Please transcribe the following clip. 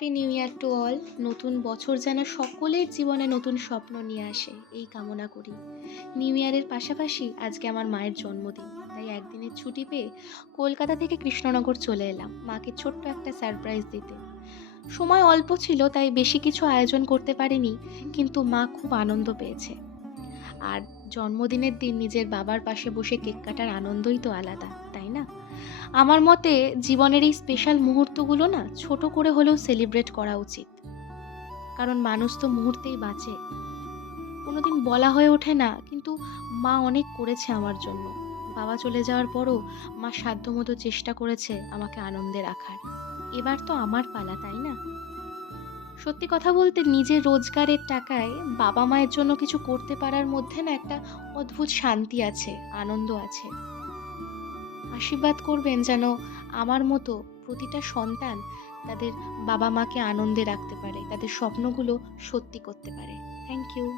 Happy new year to all. নতুন বছর যেন সকলের জীবনে নতুন স্বপ্ন নিয়ে আসে, এই কামনা করি। নিউ ইয়ারের পাশাপাশি আজকে আমার মায়ের জন্মদিন, তাই একদিনের ছুটি পেয়ে কলকাতা থেকে কৃষ্ণনগর চলে এলাম মাকে ছোট্ট একটা সারপ্রাইজ দিতে। সময় অল্প ছিল, তাই বেশি কিছু আয়োজন করতে পারিনি, কিন্তু মা খুব আনন্দ পেয়েছে। আর জন্মদিনের দিন নিজের বাবার পাশে বসে কেক কাটার আনন্দই তো আলাদা, তাই না? আমার মতে জীবনের এই স্পেশাল মুহূর্তগুলো না ছোট করে হলেও সেলিব্রেট করা উচিত। কারণ মানুষ তো মুহূর্তেই বাঁচে। কোনোদিন বলা হয়ে ওঠে না, কিন্তু মা অনেক করেছে আমার জন্য। বাবা চলে যাওয়ার পরও মা সাধ্যমতো চেষ্টা করেছে আমাকে আনন্দে রাখার। এবার তো আমার পালা, তাই না? সত্যি কথা বলতে নিজের রোজগারের টাকায় বাবা-মায়ের জন্য কিছু করতে পারার মধ্যে না একটা অদ্ভুত শান্তি আছে, আনন্দ আছে। আশীর্বাদ করবেন যেন আমার মতো প্রতিটা সন্তান তাদের বাবা-মাকে আনন্দে রাখতে পারে, তাদের স্বপ্নগুলো সত্যি করতে পারে। Thank you.